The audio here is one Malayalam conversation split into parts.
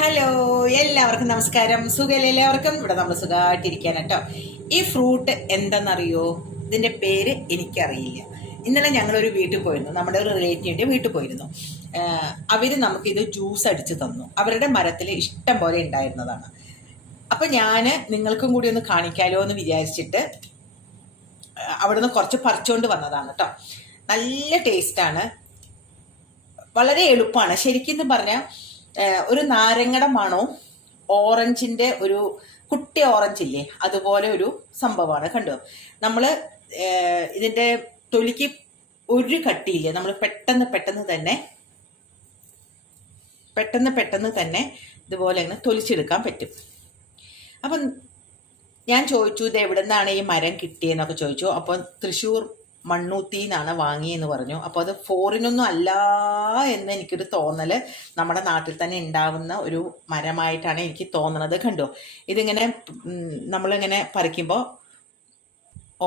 ഹലോ, എല്ലാവർക്കും നമസ്കാരം. സുഖല്ലേ എല്ലാവർക്കും? ഇവിടെ നമ്മൾ സുഖമായിട്ടിരിക്കാൻ കേട്ടോ. ഈ ഫ്രൂട്ട് എന്തെന്നറിയോ? ഇതിന്റെ പേര് എനിക്കറിയില്ല. ഇന്നലെ ഞങ്ങളൊരു വീട്ടിൽ പോയിരുന്നു, നമ്മുടെ ഒരു റിലേറ്റീവിന്റെ വീട്ടിൽ പോയിരുന്നു. അവര് നമുക്കിത് ജ്യൂസ് അടിച്ച് തന്നു. അവരുടെ മരത്തിൽ ഇഷ്ടം പോലെ ഉണ്ടായിരുന്നതാണ്. അപ്പൊ ഞാന് നിങ്ങൾക്കും കൂടി ഒന്ന് കാണിക്കാലോ എന്ന് വിചാരിച്ചിട്ട് അവിടുന്ന് കുറച്ച് പറിച്ചുകൊണ്ട് വന്നതാണ് കേട്ടോ. നല്ല ടേസ്റ്റാണ്, വളരെ എളുപ്പമാണ്. ശരിക്കും പറഞ്ഞാൽ ഒരു നാരങ്ങയുടെ മണവും ഓറഞ്ചിന്റെ ഒരു കുട്ടി ഓറഞ്ച് ഇല്ലേ, അതുപോലെ ഒരു സംഭവമാണ്. കണ്ടോ, നമ്മള് ഇതിന്റെ തൊലിക്ക് ഒരു കട്ടിയില്ലേ, നമ്മൾ പെട്ടെന്ന് തന്നെ ഇതുപോലെ അങ്ങനെ തൊലിച്ചെടുക്കാൻ പറ്റും. അപ്പം ഞാൻ ചോദിച്ചു, ഇത് എവിടെ നിന്നാണ് ഈ മരം കിട്ടിയെന്നൊക്കെ ചോദിച്ചു. അപ്പോൾ തൃശ്ശൂർ മണ്ണൂത്തി എന്നാണ് വാങ്ങിയെന്ന് പറഞ്ഞു. അപ്പോൾ അത് ഫോറിനൊന്നും അല്ല എന്ന് എനിക്കൊരു തോന്നല്, നമ്മുടെ നാട്ടിൽ തന്നെ ഉണ്ടാവുന്ന ഒരു മരമായിട്ടാണ് എനിക്ക് തോന്നുന്നത്. കണ്ടോ, ഇതിങ്ങനെ നമ്മളിങ്ങനെ പറിക്കുമ്പോൾ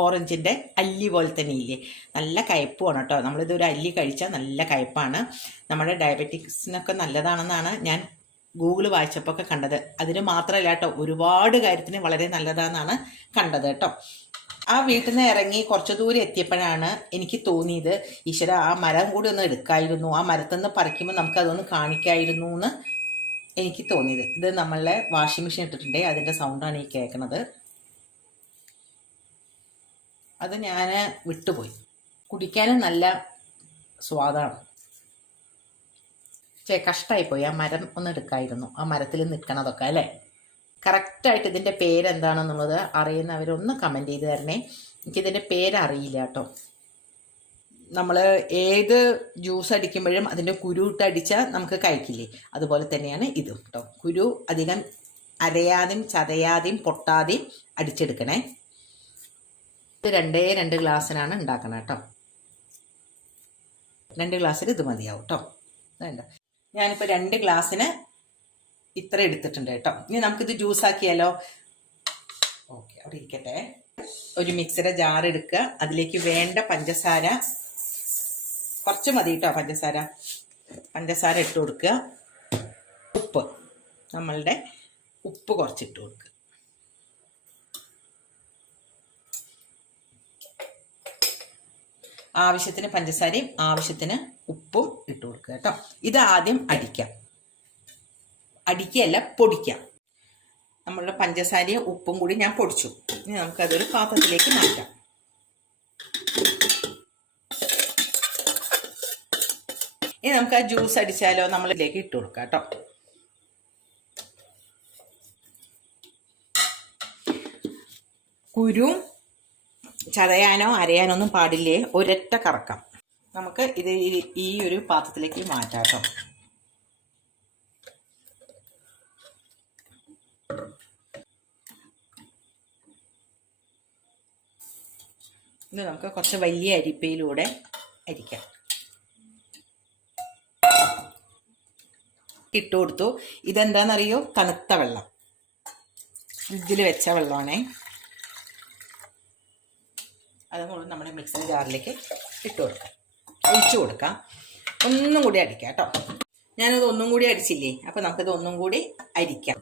ഓറഞ്ചിന്റെ അല്ലി പോലെ തന്നെ ഇല്ലേ, നല്ല കയ്പ്പുമാണ് കേട്ടോ. നമ്മളിതൊരു അല്ലി കഴിച്ചാൽ നല്ല കയ്പ്പാണ്. നമ്മുടെ ഡയബറ്റിക്സിനൊക്കെ നല്ലതാണെന്നാണ് ഞാൻ ഗൂഗിൾ വായിച്ചപ്പോൾ ഒക്കെ കണ്ടത്. അതിന് മാത്രമല്ല കേട്ടോ, ഒരുപാട് കാര്യത്തിന് വളരെ നല്ലതാണെന്നാണ് കണ്ടത് കേട്ടോ. ആ വീട്ടിൽ നിന്ന് ഇറങ്ങി കുറച്ചു ദൂരം എത്തിയപ്പോഴാണ് എനിക്ക് തോന്നിയത്, ഈശ്വര, ആ മരം കൂടി ഒന്ന് എടുക്കായിരുന്നു, ആ മരത്തിൽ നിന്ന് പറിക്കുമ്പോൾ നമുക്ക് അതൊന്ന് കാണിക്കായിരുന്നു എന്ന് എനിക്ക് തോന്നിയത്. ഇത് നമ്മളെ വാഷിംഗ് മെഷീൻ ഇട്ടിട്ടുണ്ട്, അതിൻ്റെ സൗണ്ടാണ് ഈ കേൾക്കുന്നത്. അത് ഞാൻ വിട്ടുപോയി. കുടിക്കാനും നല്ല സ്വാദാണ്. കഷ്ടമായിപ്പോയി. ആ മരം ഒന്ന് എടുക്കായിരുന്നു, ആ മരത്തിൽ നിൽക്കണതൊക്കെ അല്ലേ. കറക്റ്റായിട്ട് ഇതിൻ്റെ പേരെന്താണെന്നുള്ളത് അറിയുന്നവരൊന്ന് കമൻറ്റ് ചെയ്ത് തരണേ. എനിക്കിതിൻ്റെ പേരറിയില്ല കേട്ടോ. നമ്മൾ ഏത് ജ്യൂസ് അടിക്കുമ്പോഴും അതിൻ്റെ കുരു ഇട്ട് അടിച്ചാൽ നമുക്ക് കഴിക്കില്ലേ, അതുപോലെ തന്നെയാണ് ഇതും കേട്ടോ. കുരു അധികം അരയാതെയും ചതയാതെയും പൊട്ടാതെയും അടിച്ചെടുക്കണേ. ഇത് 2 ഗ്ലാസ്സിനാണ് ഉണ്ടാക്കണം കേട്ടോ. 2 ഗ്ലാസ്സിൽ ഇത് മതിയാവും കേട്ടോ. വേണ്ട, ഞാനിപ്പോൾ 2 ഗ്ലാസ്സിന് ഇത്ര എടുത്തിട്ടുണ്ട് കേട്ടോ. ഇനി നമുക്കിത് ജ്യൂസ് ആക്കിയാലോ. ഓക്കെ, അവിടെ ഇരിക്കട്ടെ. ഒരു മിക്സിയുടെ ജാർ എടുക്കുക, അതിലേക്ക് വേണ്ട പഞ്ചസാര കുറച്ച് മതി കേട്ടോ. പഞ്ചസാര ഇട്ട് കൊടുക്കുക. ഉപ്പ്, നമ്മളുടെ ഉപ്പ് കുറച്ചിട്ട് കൊടുക്കുക. ആവശ്യത്തിന് പഞ്ചസാരയും ആവശ്യത്തിന് ഉപ്പും ഇട്ട് കൊടുക്കുക കേട്ടോ. ഇത് ആദ്യം അടിക്കുകയല്ല, പൊടിക്കാം. നമ്മളുടെ പഞ്ചസാരയും ഉപ്പും കൂടി ഞാൻ പൊടിച്ചു. ഇനി നമുക്കതൊരു പാത്രത്തിലേക്ക് മാറ്റാം. ഇനി നമുക്ക് ആ ജ്യൂസ് അടിച്ചാലോ, നമ്മളിലേക്ക് ഇട്ട് കൊടുക്കാം കേട്ടോ. കുരു ചതയാനോ അരയാനോ ഒന്നും പാടില്ലേ, ഒരൊറ്റ കറക്കാം. നമുക്ക് ഇത് ഈ ഒരു പാത്രത്തിലേക്ക് മാറ്റാം കേട്ടോ. ഇത് നമുക്ക് കുറച്ച് വലിയ അരിപ്പയിലൂടെ അരിക്കാം. ഇട്ട് കൊടുത്തു. ഇതെന്താണെന്നറിയോ? തണുത്ത വെള്ളം, ഫ്രിഡ്ജിൽ വെച്ച വെള്ളമാണേ. അതുകൊണ്ട് നമ്മുടെ മിക്സിയുടെ ജാറിലേക്ക് ഒഴിച്ചു കൊടുക്കാം. ഒന്നും കൂടി അടിക്കാം കേട്ടോ. ഞാനത് ഒന്നും കൂടി അടിച്ചില്ലേ, അപ്പം നമുക്കിത് ഒന്നും കൂടി അരിക്കാം.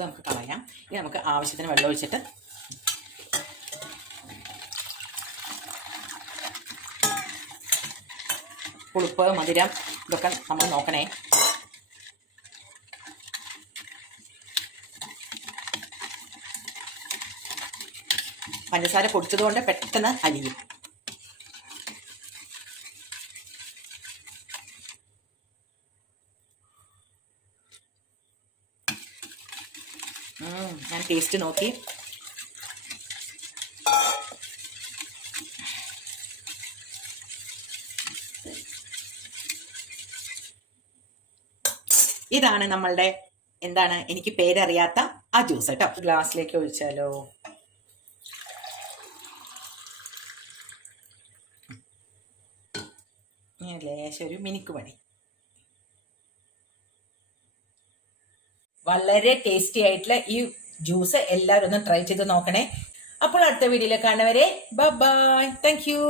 നമുക്ക് കളയാം. ഇനി നമുക്ക് ആവശ്യത്തിന് വെള്ളം ഒഴിച്ചിട്ട് പുളിപ്പ് മധുരം ഇതൊക്കെ നമ്മൾ നോക്കണേ. പഞ്ചസാര പൊടിച്ചതുകൊണ്ട് പെട്ടെന്ന് അലിയും. ഞാൻ ടേസ്റ്റ് നോക്കി. ഇതാണ് നമ്മളുടെ എന്താണ്, എനിക്ക് പേരറിയാത്ത ആ ജ്യൂസ് കേട്ടോ. ഗ്ലാസ്സിലേക്ക് ഒഴിച്ചാലോ. ലേശം ഒരു മിനുക്ക് പണി. വളരെ ടേസ്റ്റി ആയിട്ടുള്ള ഈ ജ്യൂസ് എല്ലാവരും ഒന്ന് ട്രൈ ചെയ്ത് നോക്കണേ. അപ്പോൾ അടുത്ത വീഡിയോയിൽ കാണുന്നവരെ ബൈ. Thank you.